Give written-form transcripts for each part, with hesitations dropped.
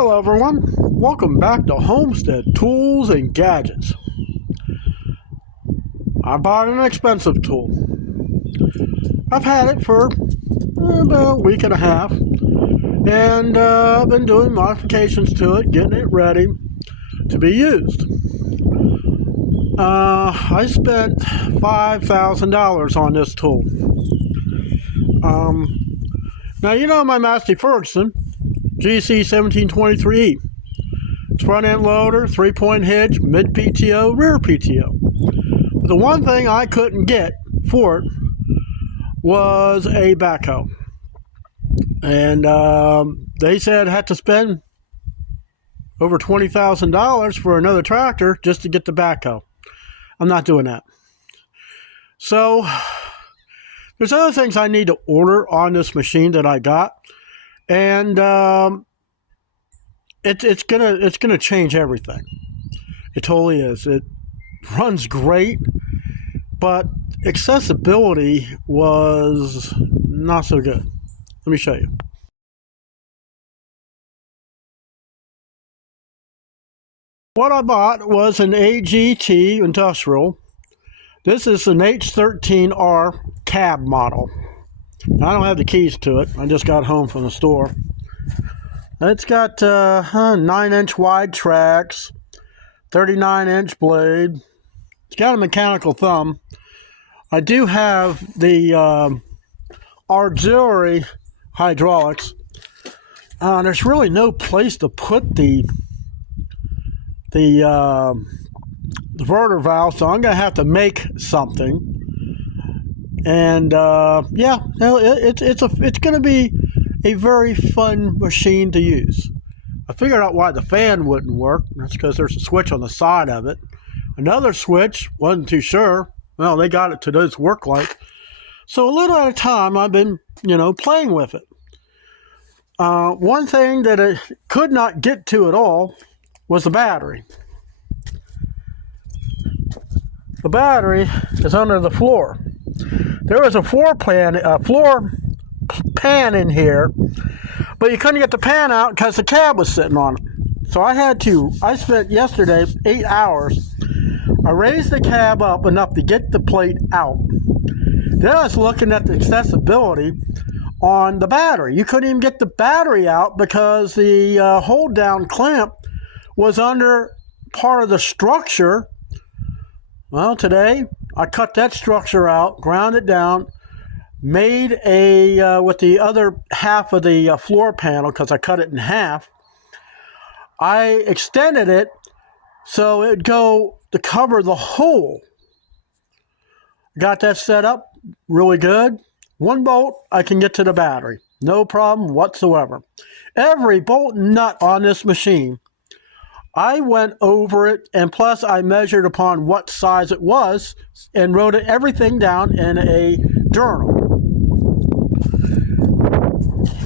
Hello everyone, welcome back to Homestead Tools and Gadgets. I bought an expensive tool. I've had it for about a week and a half, and I've been doing modifications to it, getting it ready to be used. I spent $5,000 on this tool. Now you know my Massey Ferguson GC 1723E. It's front end loader, 3-point hitch, mid PTO, rear PTO. But the one thing I couldn't get for it was a backhoe. And they said I had to spend over $20,000 for another tractor just to get the backhoe. I'm not doing that. So there's other things I need to order on this machine that I got. And it's gonna change everything. It totally is. It runs great, but accessibility was not so good. Let me show you. What I bought was an AGT Industrial. This is an H13R cab model. I don't have the keys to it. I just got home from the store. It's got 9-inch wide tracks, 39-inch blade. It's got a mechanical thumb. I do have the auxiliary hydraulics. There's really no place to put the diverter valve, so I'm going to have to make something. And yeah, it's going to be a very fun machine to use. I figured out why the fan wouldn't work. That's because there's a switch on the side of it. Another switch, wasn't too sure. Well, they got it to do its work light. So a little at a time, I've been, playing with it. One thing that it could not get to at all was the battery. The battery is under the floor. There was a floor pan in here, but you couldn't get the pan out because the cab was sitting on it. So I spent yesterday 8 hours. I raised the cab up enough to get the plate out. Then I was looking at the accessibility on the battery. You couldn't even get the battery out because the hold down clamp was under part of the structure. Well, today I cut that structure out, ground it down, made a, with the other half of the floor panel, because I cut it in half, I extended it so it'd go to cover the hole. Got that set up really good. One bolt, I can get to the battery. No problem whatsoever. Every bolt and nut on this machine, I went over it, and plus I measured upon what size it was and wrote everything down in a journal.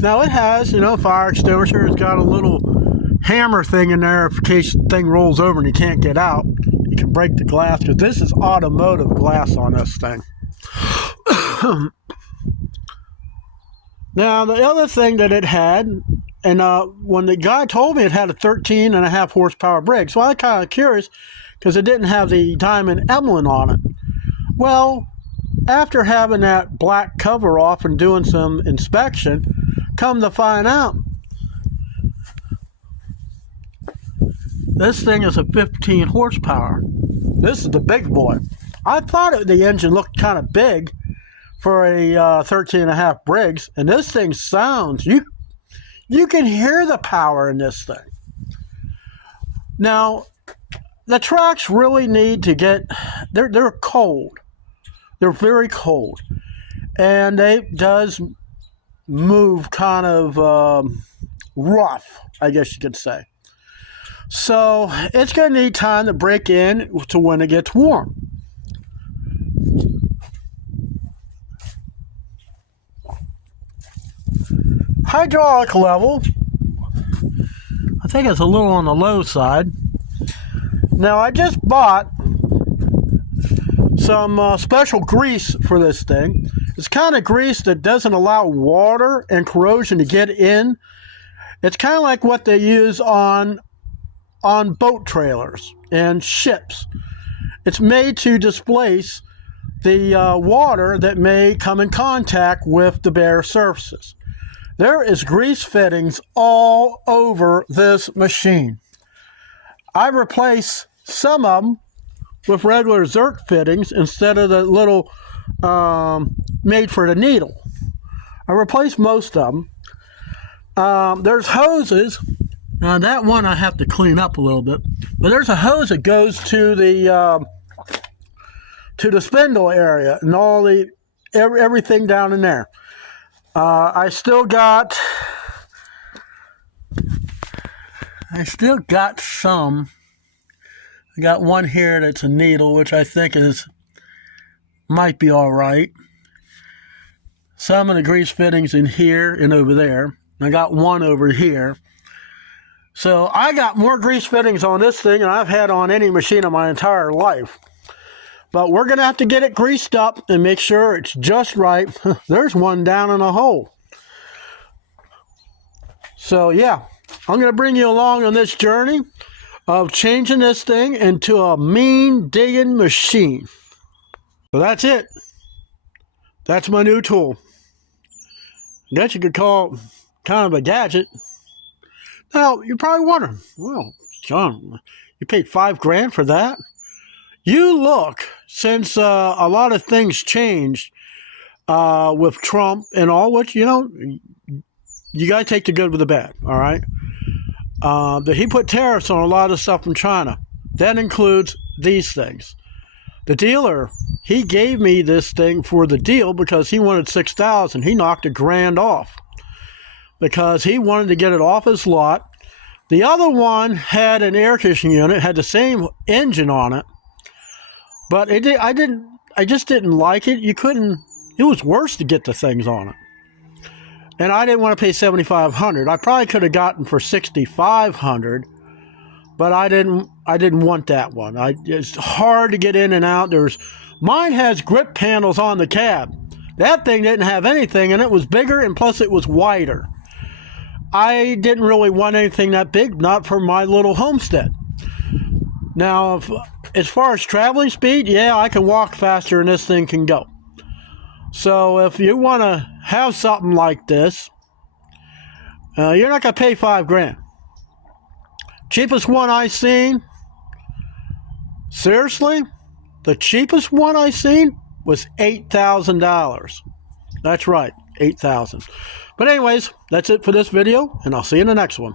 Now it has, fire extinguisher. It's got a little hammer thing in there in case the thing rolls over and you can't get out. You can break the glass, because this is automotive glass on this thing. Now the other thing that it had, and when the guy told me it had a 13.5 horsepower brake, so I was kind of curious because it didn't have the diamond emblem on it. Well, after having that black cover off and doing some inspection, come to find out, this thing is a 15 horsepower. This is the big boy. I thought the engine looked kind of big for a 13.5 Briggs, and this thing sounds, you can hear the power in this thing. Now, the tracks really need to get, they're cold. They're very cold. And it does move kind of rough, I guess you could say. So, it's going to need time to break in to when it gets warm. Hydraulic level, I think it's a little on the low side. Now I just bought some special grease for this thing. It's kind of grease that doesn't allow water and corrosion to get in It's kind of like what they use on boat trailers and ships. It's made to displace the water that may come in contact with the bare surfaces. There is grease fittings all over this machine. I replaced some of them with regular Zerk fittings instead of the little made for the needle. I replaced most of them. There's hoses. Now that one I have to clean up a little bit, but there's a hose that goes to the spindle area and all the everything down in there. I still got some. I got one here that's a needle, which I think might be all right. Some of the grease fittings in here and over there. I got one over here. So I got more grease fittings on this thing than I've had on any machine in my entire life. But we're going to have to get it greased up and make sure it's just right. There's one down in a hole. So yeah, I'm going to bring you along on this journey of changing this thing into a mean digging machine. So that's it. That's my new tool. I guess you could call it kind of a gadget. Now, you're probably wondering, well, John, you paid $5,000 for that? You look, since a lot of things changed with Trump and all, which, you know, you got to take the good with the bad, all right? That he put tariffs on a lot of stuff from China. That includes these things. The dealer, he gave me this thing for the deal because he wanted $6,000. He knocked $1,000 off because he wanted to get it off his lot. The other one had an air conditioning unit, had the same engine on it. But I just didn't like it. You couldn't, it was worse to get the things on it. And I didn't want to pay $7,500. I probably could have gotten for $6,500, but I didn't want that one. It's hard to get in and out. Mine has grip panels on the cab. That thing didn't have anything, and it was bigger, and plus it was wider. I didn't really want anything that big, not for my little homestead. Now, as far as traveling speed, yeah, I can walk faster than this thing can go. So if you want to have something like this, you're not going to pay $5,000. Cheapest one I seen, seriously, the cheapest one I seen was $8,000. That's right, $8,000. But anyways, that's it for this video, and I'll see you in the next one.